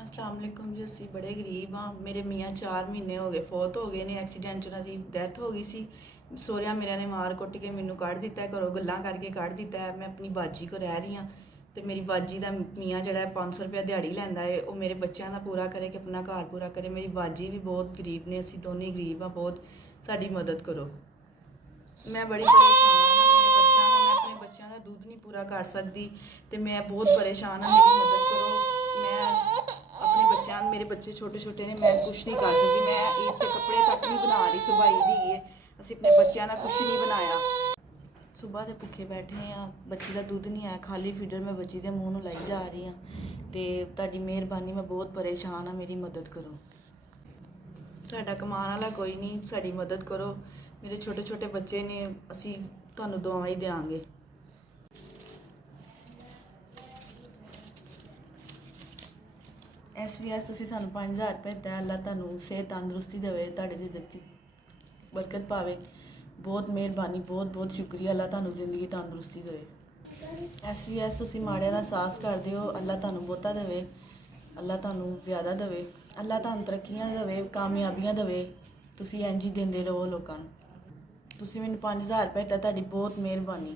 अस्सलाम वालेकुम जी। ਅਸੀਂ बड़े गरीब हाँ। मेरे मियाँ 4 महीने हो गए फौत हो गए ने। एक्सीडेंट 'ਚ ਉਹਨਾਂ ਦੀ ਡੈਥ ਹੋ ਗਈ ਸੀ। ਸਹੁਰਿਆਂ ਮੇਰਿਆਂ ਨੇ ਮਾਰ ਕੁੱਟ ਕੇ ਮੈਨੂੰ ਕੱਢ ਦਿੱਤਾ ਘਰੋਂ, ਗੱਲਾਂ ਕਰਕੇ ਕੱਢ ਦਿੱਤਾ। ਮੈਂ ਆਪਣੀ ਬਾਜੀ ਕੋ ਰਹਿ ਰਹੀ ਹਾਂ ਤੇ ਮੇਰੀ ਬਾਜੀ ਦਾ ਮੀਆਂ ਜਿਹੜਾ 500 ਰੁਪਏ ਦਿਹਾੜੀ ਲੈਂਦਾ ਹੈ, ਉਹ ਮੇਰੇ ਬੱਚਿਆਂ ਦਾ ਪੂਰਾ ਕਰੇ ਕਿ ਆਪਣਾ ਘਰ ਪੂਰਾ ਕਰੇ। ਮੇਰੀ ਬਾਜੀ ਵੀ ਬਹੁਤ ਗਰੀਬ ਨੇ, ਅਸੀਂ ਦੋਨੇ ਗਰੀਬ ਆ ਬਹੁਤ। ਸਾਡੀ ਮਦਦ ਕਰੋ। मैं बड़ी परेशान हाँ मेरे बच्चों का। मैं अपने बच्चों का दूध नहीं पूरा कर सकती तो मैं बहुत परेशान हाँ। मेरी मदद करो। मैं अपने बच्चों, मेरे बच्चे छोटे छोटे ने, मैं कुछ नहीं कर सकती। मैं एक कपड़े तक नहीं बना रही। सुबाई दी है असं अपने बच्चों का कुछ नहीं बनाया। सुबह के भुखे बैठे हाँ, बच्ची का दूध नहीं आया, खाली फीडर मैं बच्ची के मूँह लाई जा रही हाँ। तो तुहाडी मेहरबानी, मैं बहुत परेशान हाँ, मेरी मदद करो। साडा कमाने वाला कोई नहीं, साडी मदद करो। मेरे छोटे छोटे बच्चे ने, असी तुहानू दुआवां ही देंगे। SVS असी सानू 5000 रुपये दिता। अल्लाह तुहानू सेहत तंदुरुस्ती देवे, तुहाडे रिज़्क च बरकत पावे। बहुत मेहरबानी, बहुत बहुत शुक्रिया। अल्लाह तुहानू जिंदगी तंदुरुस्ती देवे। SVS तुसी माड़ियां दा साहस करदे हो, अल्लाह तुहानू बहुता देवे, अल्लाह तुहानू ज़्यादा देवे, अल्लाह तुहानू तरक्कियां देवे, कामयाबियां देवे। तुसी इंज ही दिंदे रहो लोकां नू। तुसी मैनू 5000 रुपये दिता, तुहाडी बहुत मेहरबानी।